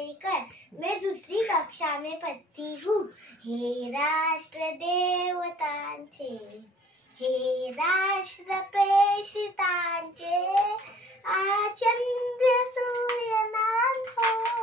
मेरी कर, मैं दूसरी कक्षा में पढ़ती हूँ। हे राष्ट्र देवतांचे, हे राष्ट्र प्रेषितांचे, चंद्र सूर्य नाथ हो,